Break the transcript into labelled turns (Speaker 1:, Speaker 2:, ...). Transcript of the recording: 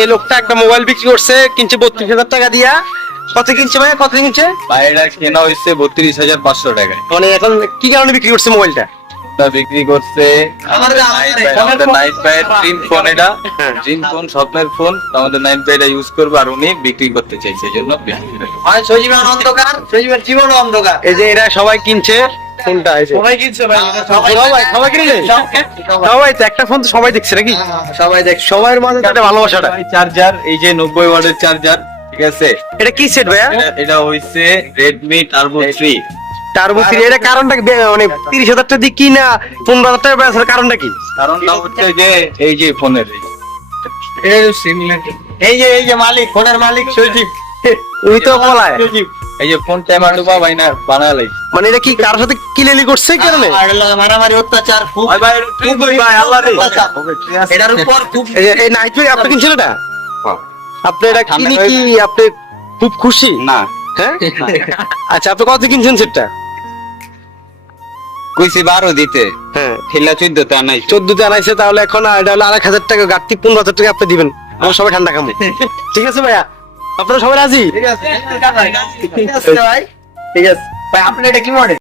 Speaker 1: এই লোকটা একটা মোবাইল বিক্রি করছে কিনছে বত্রিশ হাজার টাকা দিয়া। কত কিনছে ভাইয়া? কত কিনছে?
Speaker 2: ভাই এটা কেনা হয়েছে বত্রিশ হাজার পাঁচশো টাকায়
Speaker 1: মানে এখন কি কারণে বিক্রি করছে মোবাইলটা?
Speaker 2: বিক্রি করছে আমাদের নাইট ভাইয়ের ড্রিম ফোন এটা।
Speaker 1: হ্যাঁ।
Speaker 2: ড্রিম ফোন স্বপ্নের ফোন আমাদের নাইট ভাইটা ইউজ করব আর উনি বিক্রি করতে চাইছে
Speaker 3: অন্ধকার সজীবের জীবন অন্ধকার।
Speaker 1: এই যে এরা সবাই কিনছে ফোনটা
Speaker 3: সবাই কিনছে ভাই
Speaker 1: সবাই সবাই কিনছে? সবাই তো একটা ফোন তো সবাই দেখছে নাকি?
Speaker 3: সবাই দেখ
Speaker 1: সবার মাঝে একটা ভালোবাসাটা।
Speaker 2: চার্জার এই যে নব্বই ওয়াটের চার্জার ঠিক আছে?
Speaker 1: এটা কি সেট ভাইয়া?
Speaker 2: এটা- হইছে রেডমি টার্বো থ্রি
Speaker 1: এটা কারণটা কি? মানে তিরিশ হাজার টাকা দিয়ে কিনা পনেরো হাজার টাকা বেচার কারণটা কি?
Speaker 2: কারণটা হচ্ছে যে এই যে ফোনের।
Speaker 3: এই যে এই যে মালিক ফোনের মালিক সজীব
Speaker 1: উনি তো বলায়।
Speaker 2: এই যে ফোন টাইমার ডুবা বাইনা বানালাই
Speaker 1: মানে এটা কি কারোর সাথে কিলেলি করছে কারণে
Speaker 3: মারামারি অত্যাচার খুব
Speaker 2: ভাই ঠিক ভাই আল্লাহ রে
Speaker 3: এটার উপর খুব
Speaker 1: এই নাইট ভাই আপনি কিনছেন এটা?
Speaker 2: হ্যাঁ।
Speaker 1: আপনি এটা
Speaker 2: ঠান্ডা
Speaker 1: কিনে কি আপনি খুব খুশি?
Speaker 2: না।
Speaker 1: হ্যাঁ? আচ্ছা আপনি কত কিনছেন সেটটা?
Speaker 2: কইছি বারো দিতে।
Speaker 1: হ্যাঁ।
Speaker 2: ঠেলা চোদ্দতে আনাই
Speaker 1: চোদ্দতে আনাইছে তাহলে এখন এটা হলো আরেক হাজার টাকা গাড়তি পনেরো হাজার টাকা আপনি দিবেন। আমরা সবাই ঠান্ডা খাব ঠিক আছে ভাইয়া? আপনারা সবাই রাজি?
Speaker 3: ঠিক আছে। ঠিক আছে ভাই। ঠিক আছে ভাই। আপনি এটা কি মডেল